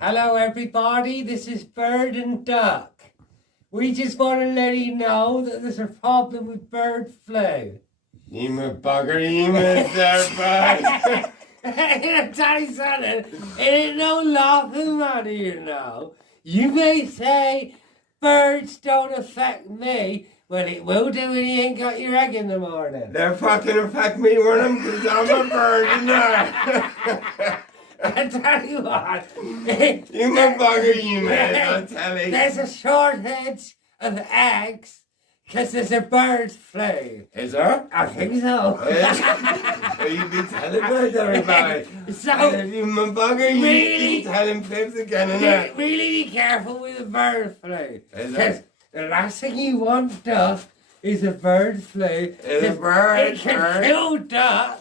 Hello everybody, this is Bird and Duck. We just want to let you know that there's a problem with bird flu. You my bugger, you Mr. Bird. I'll tell you something, it ain't no laughing matter, you know. You may say birds don't affect me. Well, it will do when you ain't got your egg in the morning. They fucking affect me when I'm, cause I'm a bird, you know. I tell you what. You my bugger, you man, I'll tell you. There's a shortage of eggs because there's a bird flu. Is there? I think so. So you be telling birds, everybody. So, And if you my bugger, you really- be telling pigs again, innit? really be careful with the bird flu. Is Because it? the last thing you want, Duck, is a bird flu. Is a 'Cause bird, it can bird. kill Duck.